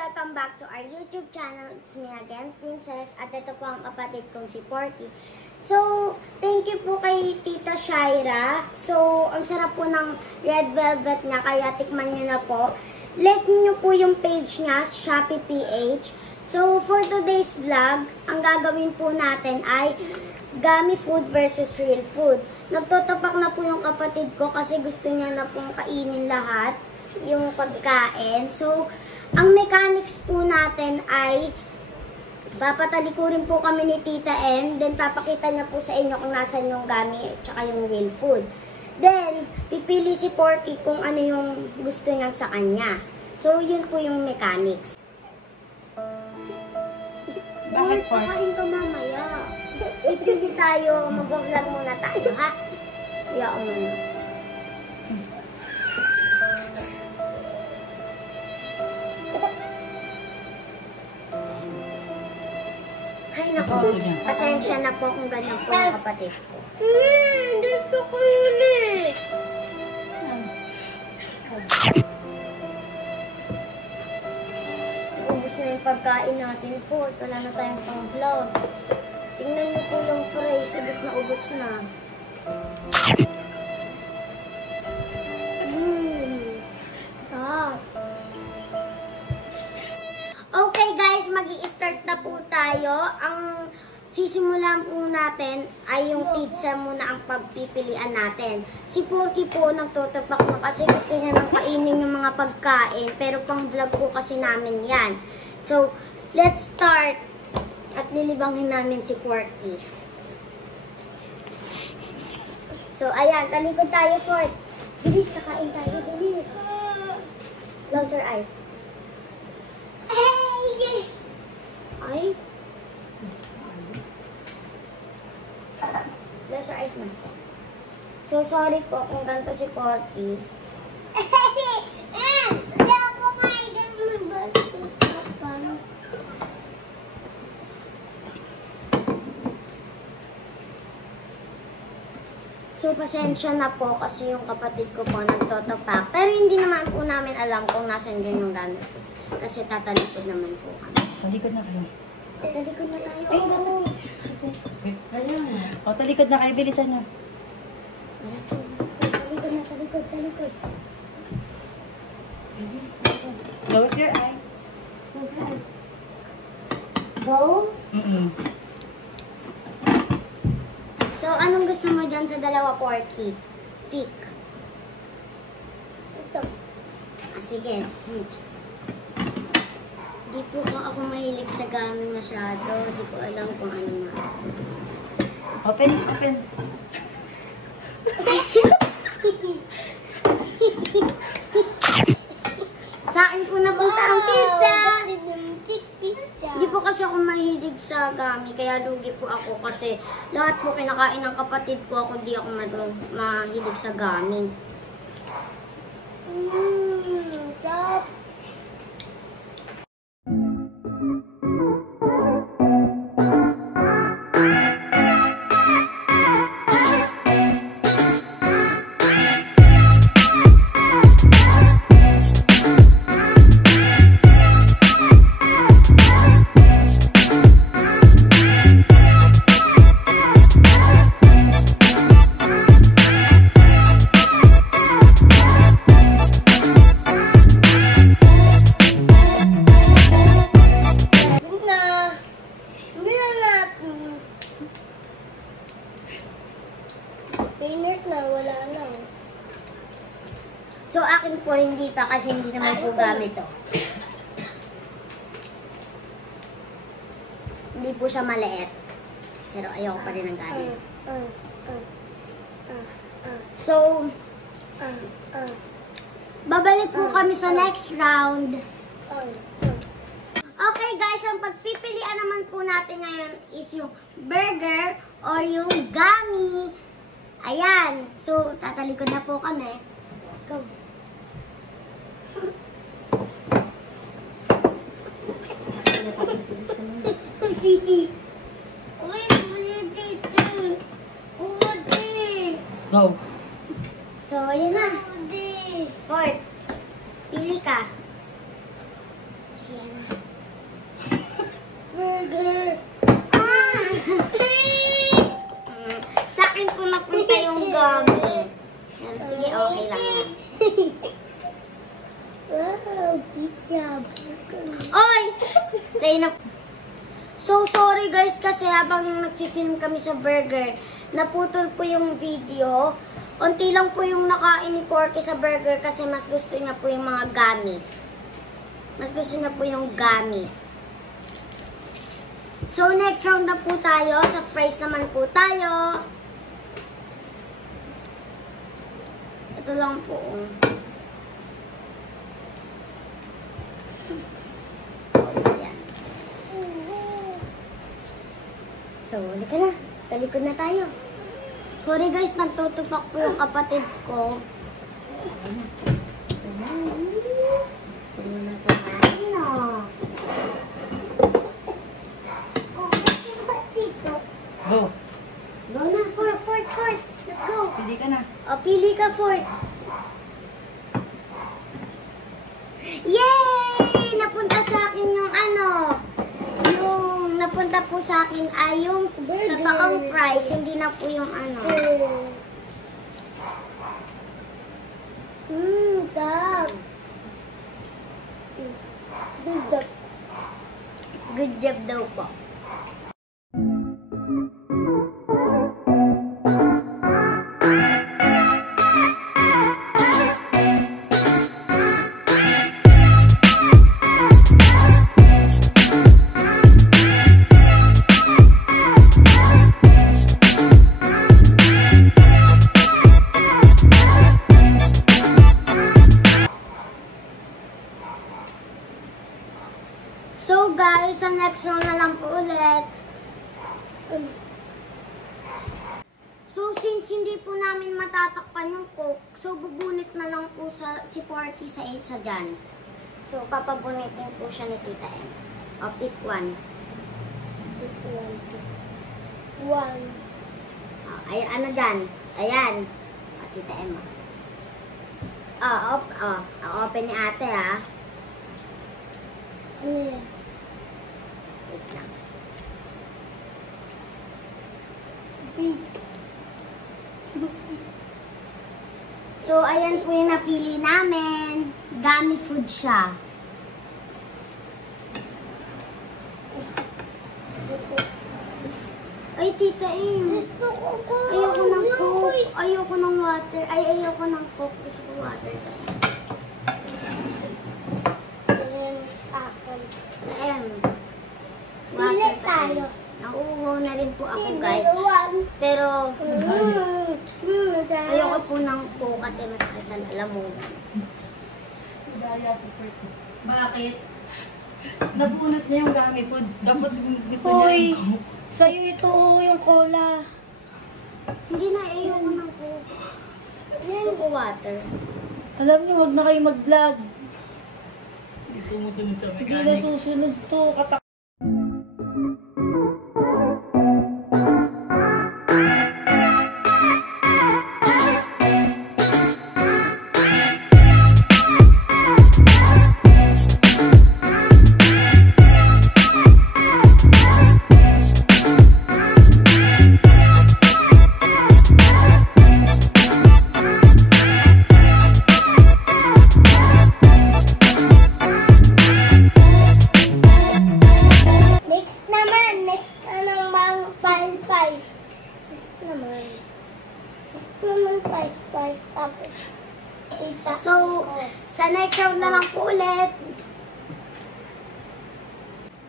welcome back to our YouTube channel. It's me again, Princess, at ito po ang kapatid kong si Porky. So, thank you po kay Tita Shaira. So, ang sarap po ng red velvet niya, kaya tikman niyo na po. Like niyo po yung page niya, Shopee PH. So, for today's vlog, ang gagawin po natin ay gummy food versus real food. Nagtotopak na po yung kapatid ko kasi gusto niya na pong kainin lahat yung pagkain. So, ang mechanics po natin ay papatalikurin po kami ni Tita M, then papakita niya po sa inyo kung nasan yung gummy at saka yung real food. Then, pipili si Porky kung ano yung gusto niya sa kanya. So, yun po yung mechanics. Bakit po? Kakain ka mamaya. Pipili tayo, mag-vlog muna tayo, ha? Iyak mo na. Ay, nako. Pasensya na po kung ganyan po ang kapatid ko. Dito ko yun eh. Ubus na yung pagkain natin po. Wala na tayong pang-vlog. Tingnan niyo po yung fries. Ubus na. Okay guys, mag-i-start na po tayo. Ang sisimulan po natin ay yung pizza muna ang pagpipilian natin. Si Porky po nagtotapak na kasi gusto niya nang kainin yung mga pagkain. Pero pang vlog po kasi namin yan. So, let's start. At lilibangin namin si Porky. So, ayan. Talikod tayo, Fort. Bilis, kakain tayo. Bilis. Close your eyes. Ay. Close your eyes na. So, sorry po kung ganito si Porky. So, pasensya na po kasi yung kapatid ko po nagtotopak. Pero hindi naman po namin alam kung nasan dyan yung gamit ko. Kasi tatalikod naman po kami. Talikod na kayo. Talikod na tayo. Ay, naku. O, talikod na kayo. Bilisan nyo. Talikod. Close your eyes. Close your eyes. Go. So, anong gusto mo dyan sa dalawa, Porky? Pick. Ito. Sige, switch. Di po ako mahilig sa gaming masyado. Di ko alam kung ano na. Open. Saan po napunta ang pizza? Di po kasi ako mahilig sa gami, kaya lugi po ako kasi lahat po kinakain ng kapatid ko, ako di ako mahilig sa gami. Stop! Finish na, wala na. So, akin po hindi pa kasi hindi naman po gamit to. Hindi po siya maliit. Pero ayoko pa din ng gamit. So, babalik po kami sa next round. Okay guys, ang pagpipilian naman po natin ngayon is yung burger or yung gummy. Ayan. So, tatalikod na po kami. Let's go. Go. So, yun na. Fort, pili ka. Yan na. burger. Sa akin po napunta yung gamit. Sige, okay lang yan. Wow, pizza. Oy! Say na. So, sorry guys kasi habang nag-film kami sa burger, naputol po yung video. Unti lang po yung nakain ni Porky sa burger kasi mas gusto niya po yung mga gamis. Mas gusto niya po yung gamis. So, next round na po tayo. Sa fries naman po tayo. Ito lang po. So, halika na. Talikod na tayo. Sorry guys, nagtutupak po yung kapatid ko. Go. Go na, Fort. Let's go. Pili ka na. O, pili ka, Fort. Yay! Napunta sa akin yung napunta po sa akin ay yung totoong price, hindi na po yung Top. Good job. Good job daw po. So guys, sa next round na lang po ulit. So since hindi po namin matatakpan yung Coke, so bubunit na lang po si Porky sa isa dyan. So papabunitin po siya ni Tita M. O, pick one. Pick one. Ay, ano dyan? Ayan. O, Tita M. Open ni ate ha. Wait lang. So, ayan po yung napili namin. Gummy food siya. Ay, Tita M. Ayoko ng Coke. Ayoko ng water. Ayoko ng Coke. Gusto ko water. Water tayo. Nauuwaw na rin po ako, guys. Pero, ayoko po ng Coke kasi masakit sa lalamunan. Bakit? Nabunot niya yung gummy food. Tapos gusto niya yung Coke. Sa'yo ito yung cola. Hindi na, ayoko ng Coke. Gusto ko water. Alam niyo, wag na kayo mag-vlog. Hindi sumusunod sa Hindi mechanic. na susunod to. So, sa next round na lang po ulit.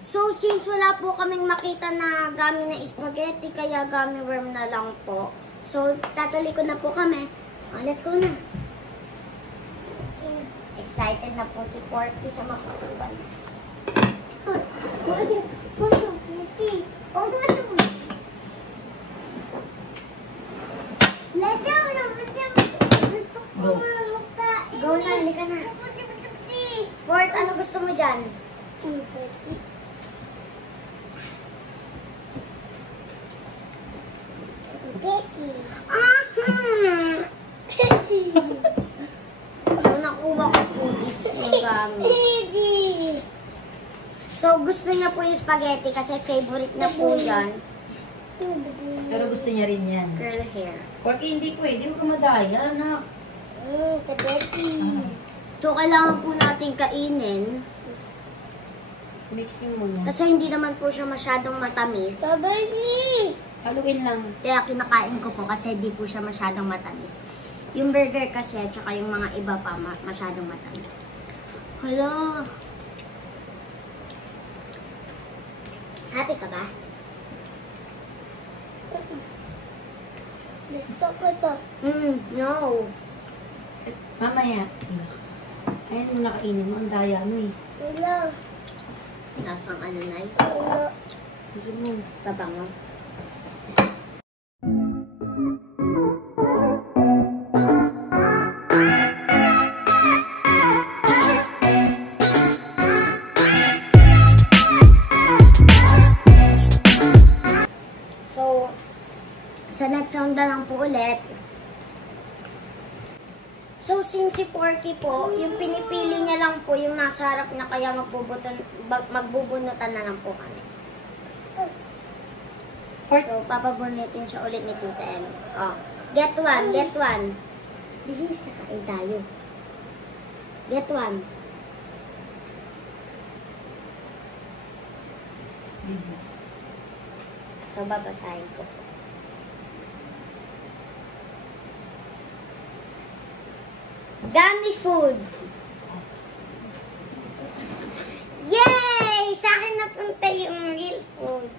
So, since wala po kaming makita na gummy na spaghetti, kaya gummy worm na lang po. So, tatalikod na po kami. Let's go na. Excited na po si Porky sa makatuban. Go na, halika na. Fort, ano gusto mo dyan? So, nakuha ko po yung gamit. So, So, gusto niya po yung spaghetti kasi favorite na po yan. Pero gusto niya rin yan. Curl hair. Porky, hindi pwede mo kamadaya, anak. Spaghetti. So, kailangan po natin kainin. Mix yung muna. Kasi hindi naman po siya masyadong matamis. Spaghetti! Haluin lang. Kaya kinakain ko po kasi di po siya masyadong matamis. Yung burger kasi, tsaka yung mga iba pa, masyadong matamis. Hala! Happy ka ba? Gusto ko to. No. Mamaya. Ayun mo nakainin mo. Ang daya mo eh. Wala. Lasang ano na eh. Wala. Gusto mo. Tabango. So, sa next round na lang po ulit. So, since si Porky po, yung pinipili niya lang po yung nasa harap na kaya magbubunutan na lang po kami. So, papabunutin siya ulit ni Tita Em. Oh, get one, get one. Bilis, kakain tayo. Get one. So, babasahin ko po. Gummy food. Yay! Sa akin napunta yung real food.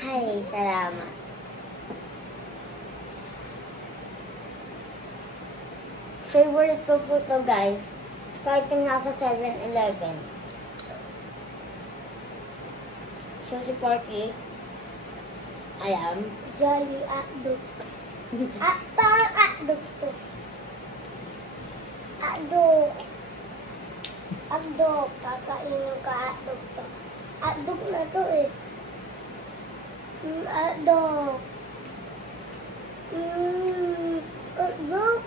Ay, salamat. Favorite ko po to, guys. Kahit yung nasa 7-Eleven. So, si Porky, ayan. Jolly hotdog. Parang hotdog to. Hotdog. Hotdog. Kakainin ka hotdog to. Hotdog na to eh. Hotdog. Hotdog.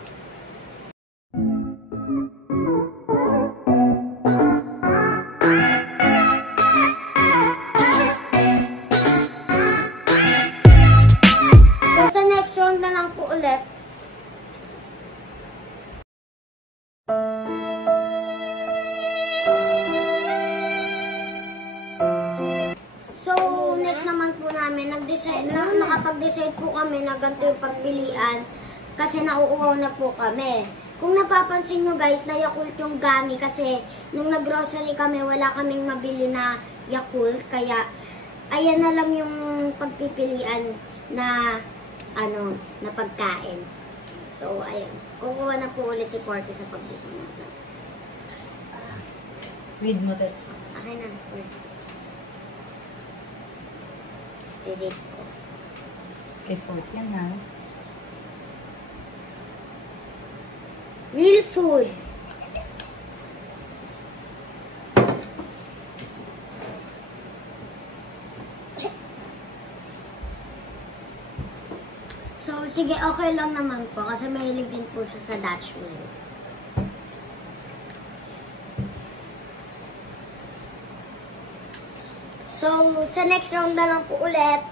So, sa next round na lang po ulit. So, next naman po namin, nakapag-decide po kami na ganito yung pagpilian kasi nauuhaw na po kami. Kung napapansin nyo guys, na Yakult yung gummy kasi nung nag-grocery kami, wala kaming mabili na Yakult. Kaya, ayan na lang yung pagpipilian na, na pagkain. So, ayun. Kukuha na po ulit si Porky sa pagpipilian. Read mo to. Okay na. I-read ko. Effort yan ha. Real food. So, sige, okay lang naman po kasi mahilig din po siya sa Dutch meal. So, sa next round na lang po ulit.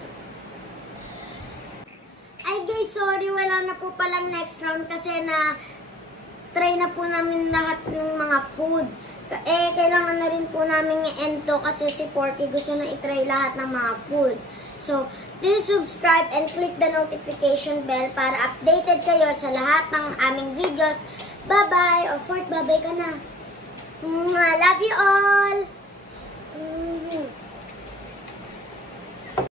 Ay guys, sorry, wala na po palang next round kasi try na po namin lahat ng mga food. Kailangan na rin po namin i-end to kasi si Porky gusto na i-try lahat ng mga food. So, please subscribe and click the notification bell para updated kayo sa lahat ng aming videos. Bye-bye! O, Fort, bye-bye ka na. Love you all!